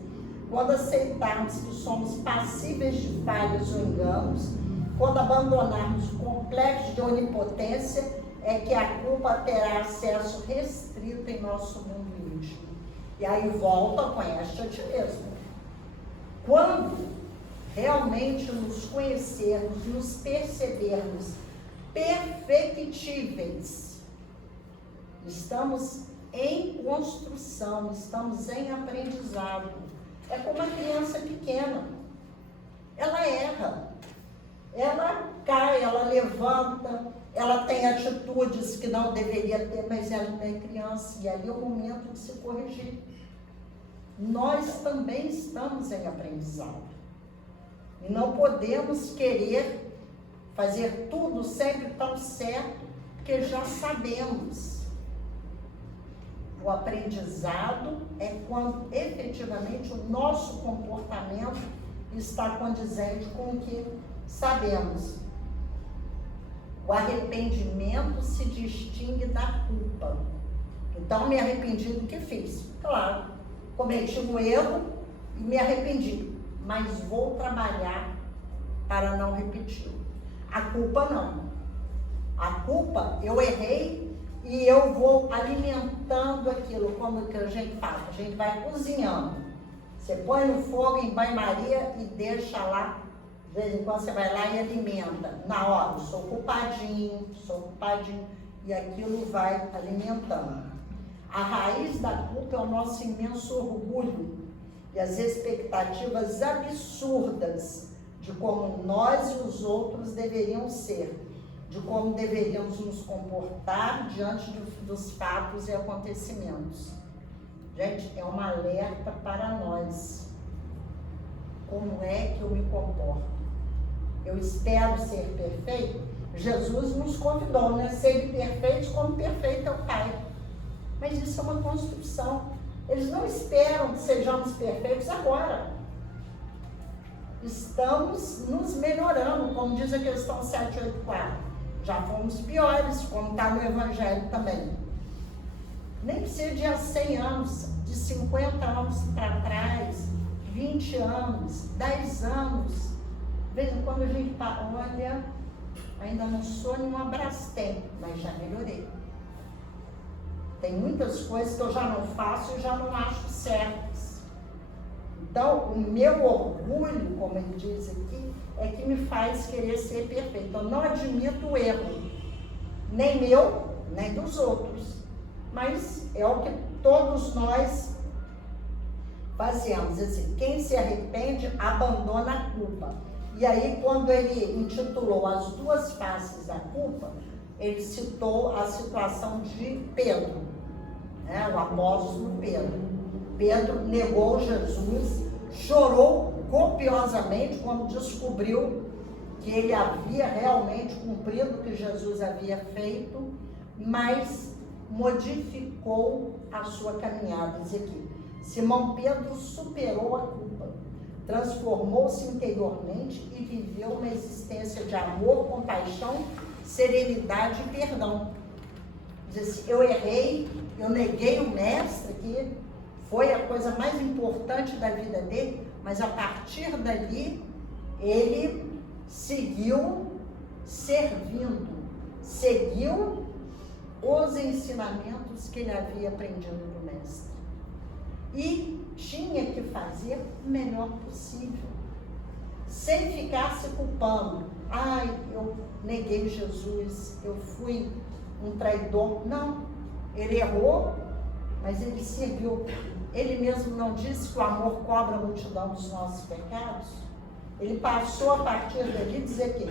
quando aceitarmos que somos passíveis de falhas ou enganos, quando abandonarmos o complexo de onipotência, é que a culpa terá acesso restrito em nosso mundo íntimo. E aí volta, conhece a ti mesmo. Quando realmente nos conhecermos, nos percebermos perfectíveis, estamos em construção, estamos em aprendizado. É como uma criança pequena. Ela erra, ela cai, ela levanta, ela tem atitudes que não deveria ter, mas ela não é criança, e ali é o momento de se corrigir. Nós também estamos em aprendizado. E não podemos querer fazer tudo sempre tão certo, porque já sabemos. O aprendizado é quando efetivamente o nosso comportamento está condizente com o que sabemos. O arrependimento se distingue da culpa. Então, me arrependi do que fiz. Claro, cometi um erro e me arrependi, mas vou trabalhar para não repetir. A culpa não. A culpa, eu errei e eu vou alimentando aquilo, como que a gente faz. A gente vai cozinhando. Você põe no fogo em banho-maria e deixa lá. De vez em quando você vai lá e alimenta. Na hora, sou culpadinho, e aquilo vai alimentando. A raiz da culpa é o nosso imenso orgulho e as expectativas absurdas de como nós e os outros deveriam ser, de como deveríamos nos comportar diante dos fatos e acontecimentos. Gente, é um alerta para nós. Como é que eu me comporto? Eu espero ser perfeito? Jesus nos convidou, né? Ser perfeitos como perfeito é o Pai. Mas isso é uma construção. Eles não esperam que sejamos perfeitos agora. Estamos nos melhorando, como diz a questão 784. Já fomos piores, como está no Evangelho também. Nem precisa de 100 anos, de 50 anos para trás, 20 anos, 10 anos. De vez em quando a gente fala, olha, ainda não sou nenhuma Brastemp, mas já melhorei. Tem muitas coisas que eu já não faço e já não acho certas. Então, o meu orgulho, como ele diz aqui, é que me faz querer ser perfeito. Eu não admito o erro, nem meu, nem dos outros. Mas é o que todos nós fazemos. Assim, quem se arrepende, abandona a culpa. E aí, quando ele intitulou as duas faces da culpa, ele citou a situação de Pedro, né? O apóstolo Pedro. Pedro negou Jesus, chorou copiosamente quando descobriu que ele havia realmente cumprido o que Jesus havia feito, mas modificou a sua caminhada. Diz aqui, Simão Pedro superou a culpa, transformou-se interiormente e viveu uma existência de amor, compaixão, serenidade e perdão. Diz assim, eu errei, eu neguei o mestre, que foi a coisa mais importante da vida dele, mas a partir dali, ele seguiu servindo, seguiu os ensinamentos que ele havia aprendido do mestre. E tinha que fazer o melhor possível, sem ficar se culpando. Ai, eu neguei Jesus, eu fui um traidor. Não, ele errou, mas ele serviu. Ele mesmo não disse que o amor cobre a multidão dos nossos pecados? Ele passou a partir dali a dizer que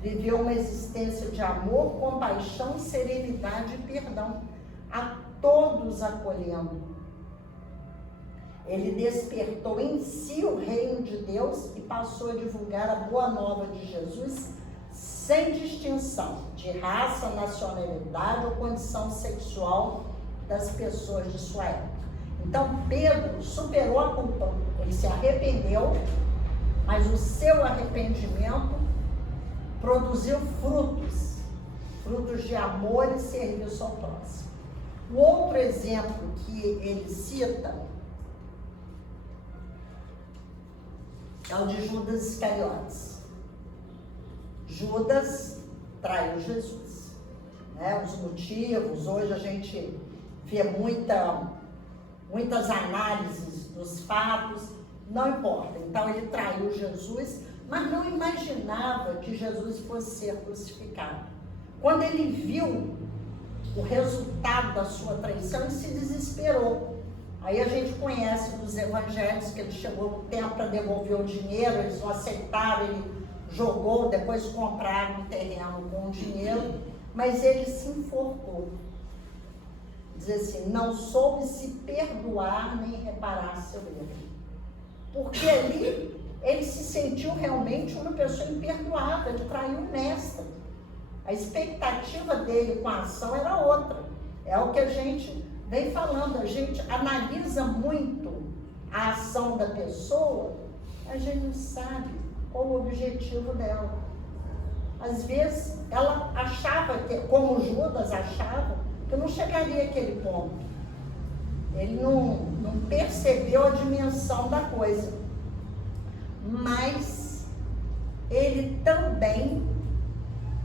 viveu uma existência de amor, compaixão, serenidade e perdão, a todos acolhendo. Ele despertou em si o reino de Deus e passou a divulgar a boa nova de Jesus sem distinção de raça, nacionalidade ou condição sexual das pessoas de sua época. Então, Pedro superou a culpa, ele se arrependeu, mas o seu arrependimento produziu frutos de amor e serviço ao próximo. O outro exemplo que ele cita é o de Judas Iscariotes. Judas traiu Jesus, né? Os motivos, hoje a gente vê muitas análises dos fatos, não importa. Então ele traiu Jesus, mas não imaginava que Jesus fosse ser crucificado. Quando ele viu o resultado da sua traição, ele se desesperou. Aí a gente conhece dos evangelhos que ele chegou no templo para devolver o dinheiro, eles não aceitaram, ele jogou, depois compraram um terreno com o dinheiro, mas ele se enforcou. Diz assim, não soube se perdoar nem reparar seu erro. Porque ali ele se sentiu realmente uma pessoa imperdoável, ele traiu o mestre. A expectativa dele com a ação era outra. É o que a gente vem falando, a gente analisa muito a ação da pessoa, a gente não sabe qual o objetivo dela. Às vezes, ela achava, como Judas achava, que não chegaria àquele ponto. Ele não percebeu a dimensão da coisa. Mas ele também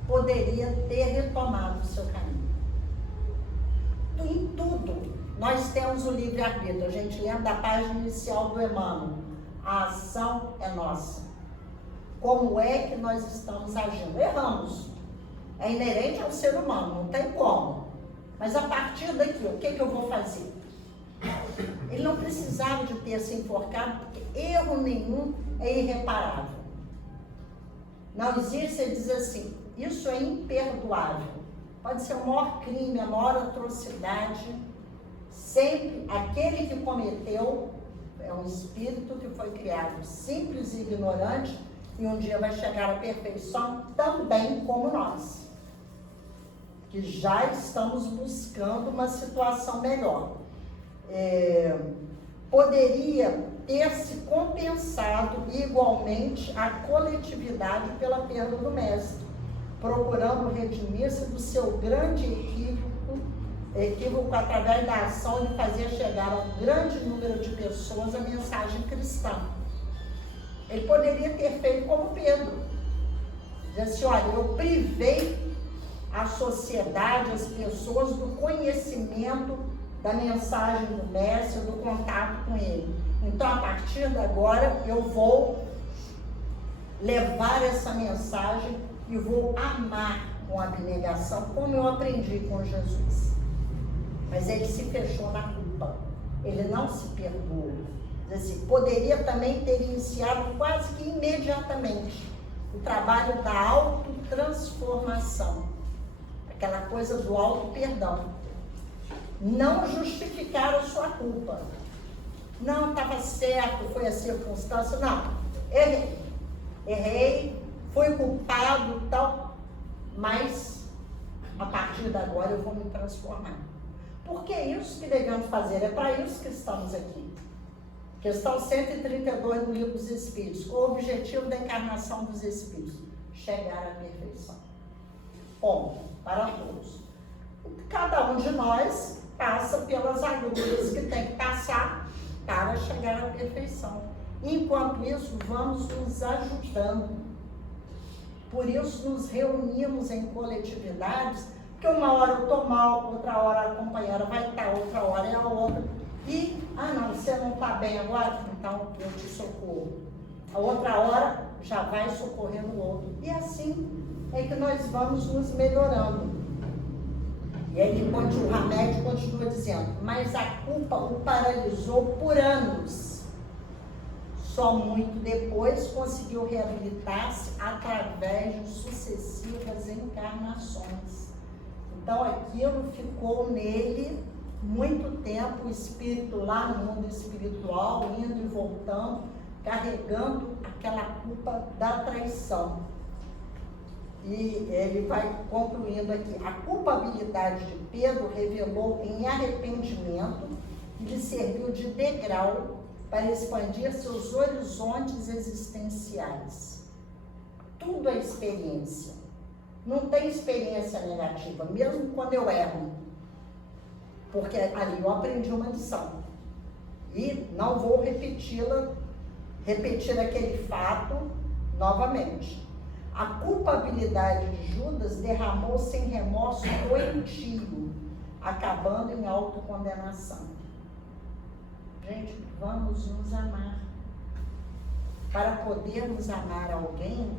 poderia ter retomado o seu caminho. Em tudo, nós temos o livre-arbítrio. A gente lembra da página inicial do Emmanuel. A ação é nossa. Como é que nós estamos agindo? Erramos. É inerente ao ser humano, não tem como. Mas a partir daqui, o que eu vou fazer? Ele não precisava de ter se enforcado, porque erro nenhum é irreparável. Não existe, ele diz assim, isso é imperdoável. Pode ser o maior crime, a maior atrocidade. Sempre aquele que cometeu é um espírito que foi criado simples e ignorante e um dia vai chegar à perfeição também como nós, que já estamos buscando uma situação melhor. Poderia ter se compensado igualmente a coletividade pela perda do mestre, procurando redimir-se do seu grande equívoco através da ação de fazer chegar a um grande número de pessoas a mensagem cristã. Ele poderia ter feito como Pedro, dizer assim, olha, eu privei a sociedade, as pessoas do conhecimento da mensagem do mestre, do contato com ele. Então, a partir de agora, eu vou levar essa mensagem e vou amar com abnegação, como eu aprendi com Jesus. Mas ele se fechou na culpa, ele não se perdoou. Assim, poderia também ter iniciado quase que imediatamente o trabalho da autotransformação, aquela coisa do auto-perdão. Não justificar a sua culpa. Não, estava certo, foi a circunstância. Não, errei, fui culpado e tal, mas a partir de agora eu vou me transformar. Porque é isso que devemos fazer, é para isso que estamos aqui. Questão 132 do Livro dos Espíritos. Qual o objetivo da encarnação dos Espíritos? Chegar à perfeição. Ponto. Para todos. Cada um de nós passa pelas agruras que tem que passar para chegar à perfeição. Enquanto isso, vamos nos ajudando. Por isso, nos reunimos em coletividades, porque uma hora eu estou mal, outra hora a companheira vai estar, outra hora é a outra. E, não, você não está bem agora? Então eu te socorro. A outra hora já vai socorrendo o outro. E assim é que nós vamos nos melhorando. E aí o Hamed continua dizendo, mas a culpa o paralisou por anos. Só muito depois conseguiu reabilitar-se através de sucessivas encarnações. Então aquilo ficou nele muito tempo, o espírito lá no mundo espiritual, indo e voltando, carregando aquela culpa da traição. E ele vai concluindo aqui, a culpabilidade de Pedro revelou em arrependimento e lhe serviu de degrau para expandir seus horizontes existenciais. Tudo é experiência. Não tem experiência negativa, mesmo quando eu erro. Porque ali eu aprendi uma lição. E não vou repetir aquele fato novamente. A culpabilidade de Judas derramou sem remorso doentio, acabando em autocondenação. Gente, vamos nos amar. Para podermos amar alguém,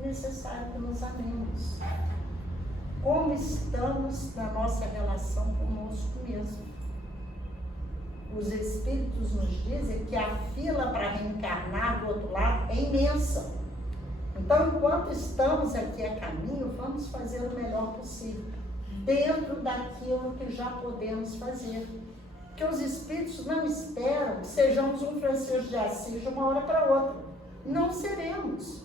é necessário que nos amemos. Como estamos na nossa relação conosco mesmo? Os Espíritos nos dizem que a fila para reencarnar do outro lado é imensa. Então, enquanto estamos aqui a caminho, vamos fazer o melhor possível, dentro daquilo que já podemos fazer. Porque os Espíritos não esperam que sejamos um Francisco de Assis de uma hora para outra. Não seremos.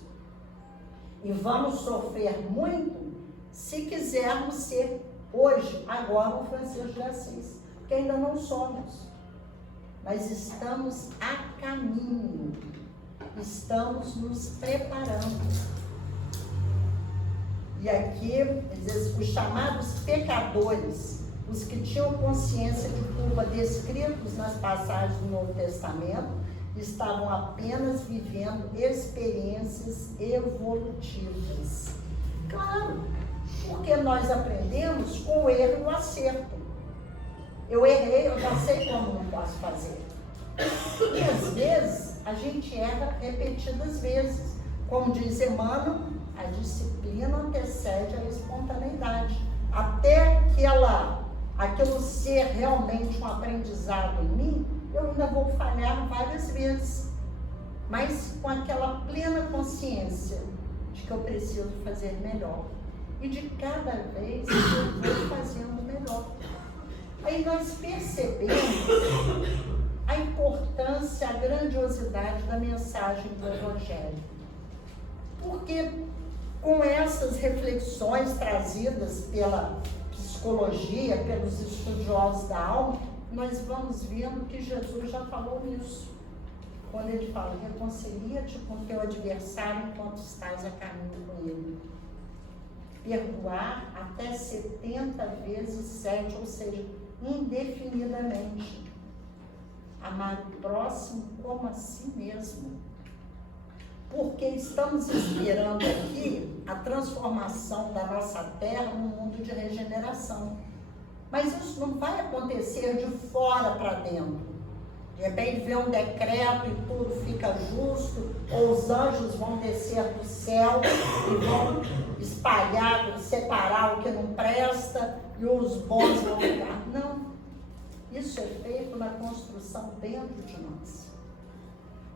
E vamos sofrer muito se quisermos ser hoje, agora, um Francisco de Assis, porque ainda não somos. Mas estamos a caminho, estamos nos preparando. E aqui, os chamados pecadores, os que tinham consciência de culpa descritos nas passagens do Novo Testamento, estavam apenas vivendo experiências evolutivas. Claro, porque nós aprendemos com o erro e o acerto. Eu errei, eu já sei como não posso fazer. E às vezes, a gente erra repetidas vezes. Como diz Emmanuel, a disciplina antecede a espontaneidade. Até que aquilo ser realmente um aprendizado em mim, eu ainda vou falhar várias vezes. Mas com aquela plena consciência de que eu preciso fazer melhor. E de cada vez eu vou fazendo melhor. Aí nós percebemos a importância, a grandiosidade da mensagem do Evangelho. Porque com essas reflexões trazidas pela psicologia, pelos estudiosos da alma, nós vamos vendo que Jesus já falou nisso. Quando ele fala, reconcilia-te com teu adversário enquanto estás a caminho com ele. Perdoar até 70 vezes 7, ou seja, indefinidamente. Amar o próximo como a si mesmo. Porque estamos esperando aqui a transformação da nossa terra num mundo de regeneração. Mas isso não vai acontecer de fora para dentro. De repente vê um decreto e tudo fica justo, ou os anjos vão descer do céu e vão espalhar, separar o que não presta e os bons vão ficar. Não. Isso é feito na construção dentro de nós.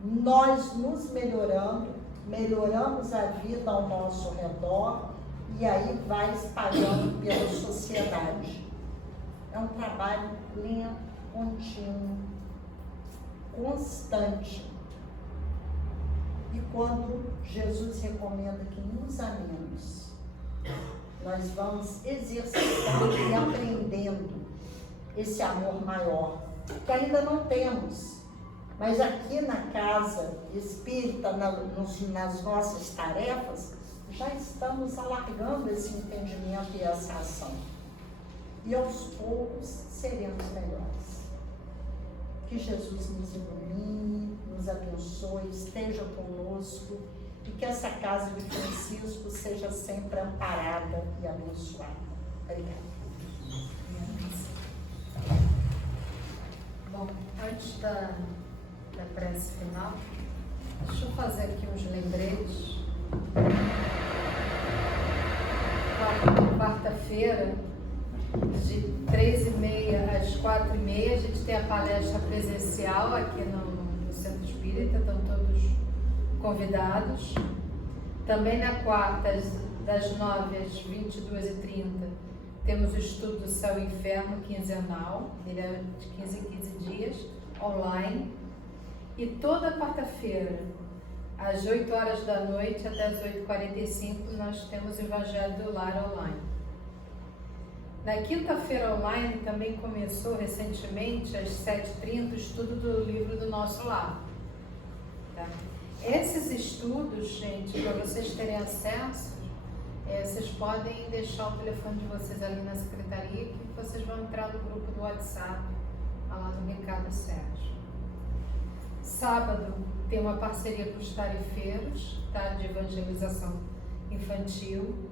Nós nos melhoramos a vida ao nosso redor e aí vai espalhando pela sociedade. É um trabalho lento, contínuo, constante. E quando Jesus recomenda que nos amemos, nós vamos exercitando e aprendendo esse amor maior, que ainda não temos. Mas aqui na casa espírita, nas nossas tarefas, já estamos alargando esse entendimento e essa ação. E aos poucos seremos melhores. Que Jesus nos ilumine, nos abençoe, esteja conosco e que essa casa de Francisco seja sempre amparada e abençoada. Obrigada. Bom, antes da prece final, deixa eu fazer aqui uns lembretes. Quarta-feira, de 3h30 às 4h30, a gente tem a palestra presencial aqui no Centro Espírita, estão todos convidados. Também na quarta, das 9 às 22h30, temos o estudo do Céu e Inferno quinzenal, ele é de 15 em 15 dias, online. E toda quarta-feira, às 8 horas da noite até às 8h45, nós temos o Evangelho do Lar online. Na quinta-feira online também começou recentemente, às 7h30, o estudo do livro do Nosso Lar. Tá? Esses estudos, gente, para vocês terem acesso, vocês podem deixar o telefone de vocês ali na secretaria, que vocês vão entrar no grupo do WhatsApp, lá do Ricardo Sérgio. Sábado tem uma parceria com os tarefeiros, tá? De evangelização infantil.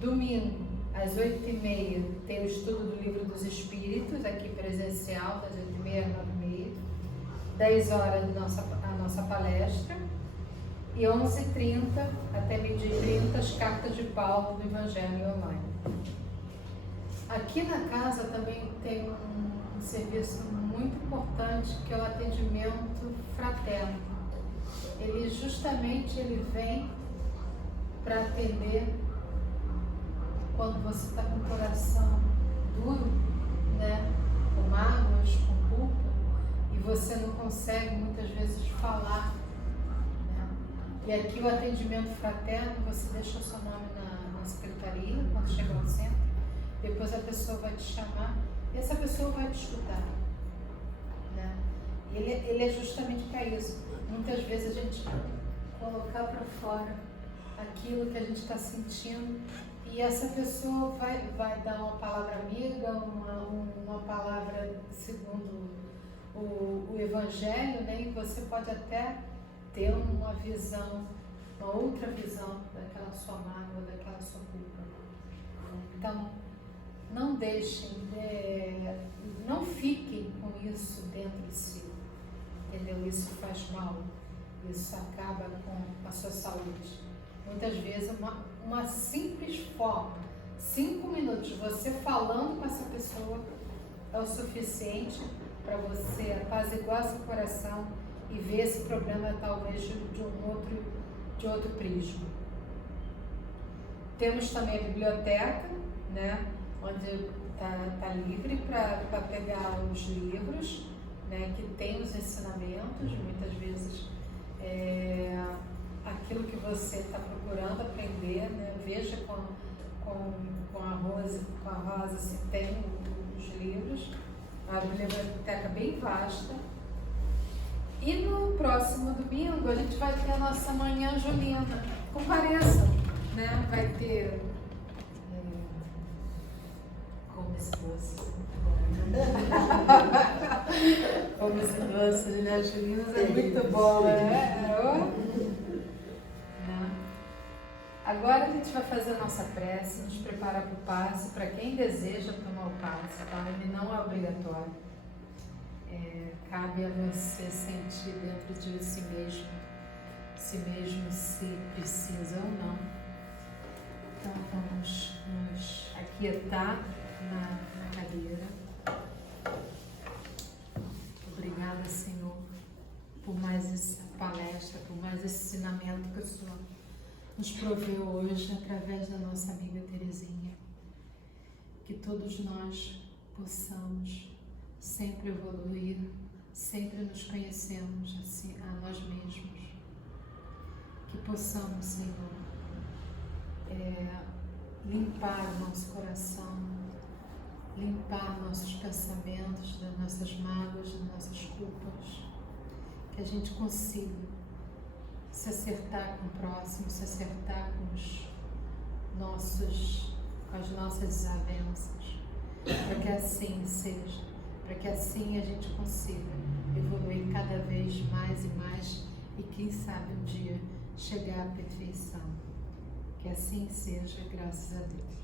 Domingo, às 8h30, tem o estudo do Livro dos Espíritos, aqui presencial, das 8h30 às 9h30. 10 horas a nossa palestra. E 11h30 até 12h30, as cartas de Paulo do Evangelho online. Aqui na casa também tem um serviço muito importante, que é o atendimento fraterno. Ele vem para atender quando você está com o coração duro, né? Com mágoas, com culpa, e você não consegue muitas vezes falar, né? E aqui o atendimento fraterno, você deixa o seu nome na secretaria, quando chegar ao centro, depois a pessoa vai te chamar e essa pessoa vai te escutar. Né? Ele é justamente para isso. Muitas vezes a gente colocar para fora aquilo que a gente está sentindo e essa pessoa vai dar uma palavra amiga, uma palavra segundo o Evangelho, né? E você pode até ter uma visão, uma outra visão daquela sua mágoa, daquela sua culpa. Então, não deixem, não fiquem com isso dentro de si, entendeu? Isso faz mal, isso acaba com a sua saúde. Muitas vezes uma simples forma, 5 minutos, você falando com essa pessoa é o suficiente para você apaziguar seu coração e ver esse problema talvez de outro prisma. Temos também a biblioteca, né, onde tá livre para pegar os livros, né, que tem os ensinamentos, muitas vezes aquilo que você está procurando aprender, né, veja com a Rosa se tem os livros, a biblioteca bem vasta. E no próximo domingo a gente vai ter a nossa manhã junina. Compareçam, né? Vai ter come-se doce. Come-se doce, né? Juninas é muito bom, né? Agora a gente vai fazer a nossa prece, nos preparar para o passe, para quem deseja tomar o passe, tá? Ele não é obrigatório. Cabe a você sentir dentro de si mesmo se precisa ou não. Então vamos nos aquietar na cadeira. Obrigada, Senhor, por mais essa palestra, por mais esse ensinamento que o Senhor nos proveu hoje através da nossa amiga Terezinha. Que todos nós possamos sempre evoluir, sempre nos conhecermos assim, a nós mesmos. Que possamos, Senhor, limpar o nosso coração, limpar nossos pensamentos, das nossas mágoas, das nossas culpas. Que a gente consiga se acertar com o próximo, se acertar com as nossas desavenças, para que assim seja, para que assim a gente consiga evoluir cada vez mais e mais e quem sabe um dia chegar à perfeição. Que assim seja, graças a Deus.